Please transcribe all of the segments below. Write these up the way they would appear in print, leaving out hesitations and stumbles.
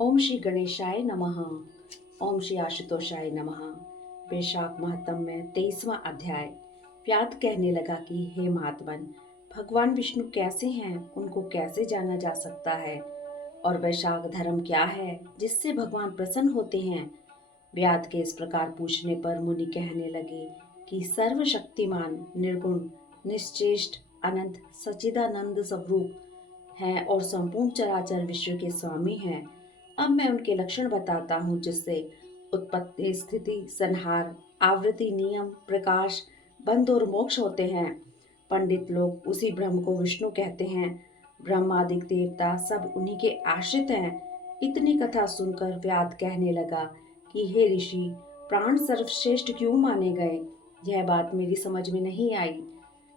ओम श्री गणेशाय नमः। ओम श्री आशुतोषाय नमः। वैशाख महात्म में 23वां अध्याय। व्याध कहने लगा कि हे महात्मन, भगवान विष्णु कैसे हैं, उनको कैसे जाना जा सकता है, और वैशाख धर्म क्या है जिससे भगवान प्रसन्न होते हैं। व्याध के इस प्रकार पूछने पर मुनि कहने लगे कि सर्वशक्तिमान, निर्गुण, निश्चेष्ट, अनंत, सच्चिदानंद स्वरूप हैं और संपूर्ण चराचर विश्व के स्वामी हैं। अब मैं उनके लक्षण बताता हूँ जिससे उत्पत्ति, स्थिति, संहार, आवृत्ति, नियम, प्रकाश, बंध और मोक्ष होते हैं। पंडित लोग उसी ब्रह्म को विष्णु कहते हैं। ब्रह्मादिक देवता सब उन्हीं के आश्रित हैं। इतनी कथा सुनकर व्याध कहने लगा कि हे ऋषि, प्राण सर्वश्रेष्ठ क्यों माने गए? यह बात मेरी समझ में नहीं आई।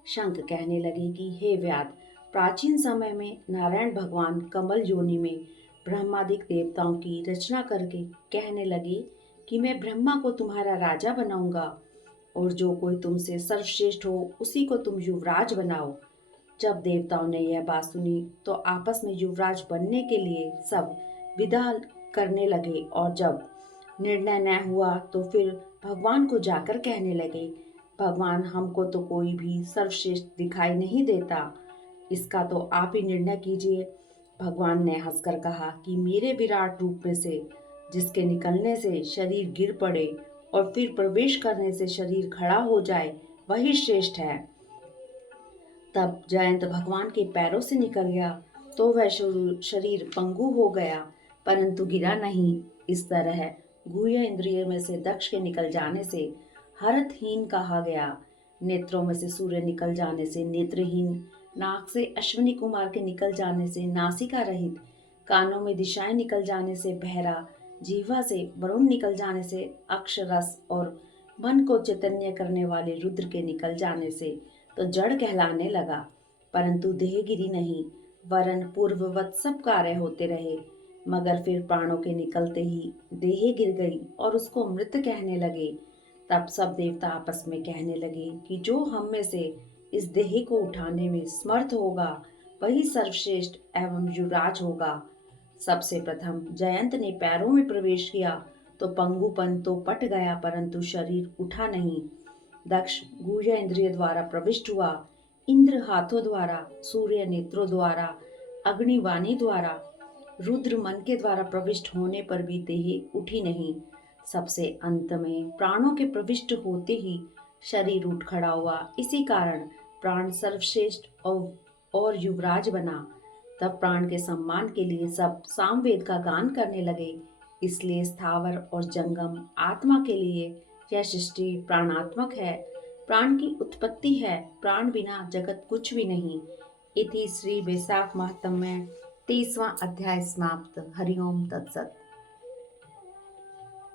शंख कहने लगे कि हे व्याध, प्राचीन समय में नारायण भगवान कमल योनि में ब्रह्मादिक देवताओं की रचना करके कहने लगे कि मैं ब्रह्मा को तुम्हारा राजा बनाऊंगा और जो कोई तुमसे सर्वश्रेष्ठ हो उसी को तुम युवराज बनाओ। जब देवताओं ने यह बात सुनी तो आपस में युवराज बनने के लिए सब विदा करने लगे, और जब निर्णय न हुआ तो फिर भगवान को जाकर कहने लगे, भगवान, हमको तो कोई भी सर्वश्रेष्ठ दिखाई नहीं देता, इसका तो आप ही निर्णय कीजिए। भगवान ने हंसकर कहा कि मेरे विराट रूप में से जिसके निकलने से शरीर गिर पड़े और फिर प्रवेश करने से शरीर खड़ा हो जाए, वही श्रेष्ठ है। तब जयंत भगवान के पैरों से निकल गया तो वह शरीर पंगु हो गया, परंतु गिरा नहीं। इस तरह गुह्य इंद्रिय में से दक्ष के निकल जाने से हरतहीन कहा गया। नेत्रों में से सूर्य निकल जाने से नेत्रहीन, नाक से अश्विनी कुमार के निकल जाने से नासिका रहित, कानों में दिशाएं निकल जाने से बहरा, जीवा से वरुण निकल जाने से अक्षरस, और मन को चैतन्य करने वाले रुद्र के निकल जाने से तो जड़ कहलाने लगा, परंतु देह गिरी नहीं, वरन पूर्ववत सब कार्य होते रहे। मगर फिर प्राणों के निकलते ही देह गिर गई और उसको मृत कहने लगे। तब सब देवता आपस में कहने लगे कि जो हम में से इस देह को उठाने में समर्थ होगा वही सर्वश्रेष्ठ एवं युवराज होगा। सबसे प्रथम जयंत ने पैरों में प्रवेश किया तो पंगुपन तो पट गया, परंतु शरीर उठा नहीं। दक्ष गुह्य इंद्रिय द्वारा प्रविष्ट हुआ, इंद्र हाथों द्वारा, सूर्य नेत्रों द्वारा, अग्निवाणी द्वारा, रुद्र मन के द्वारा प्रविष्ट होने पर भी देह उठी नहीं। सबसे अंत में प्राणों के प्रविष्ट होते ही शरीर उठ खड़ा हुआ। इसी कारण प्राण सर्वश्रेष्ठ और युवराज बना। तब प्राण के सम्मान के लिए सब सामवेद का गान करने लगे। इसलिए स्थावर और जंगम आत्मा के लिए यह सृष्टि प्राणात्मक है। प्राण की उत्पत्ति है, प्राण बिना जगत कुछ भी नहीं। इति श्री वैशाख महात्म्य में 23वां अध्याय समाप्त। हरिओम तत्सत।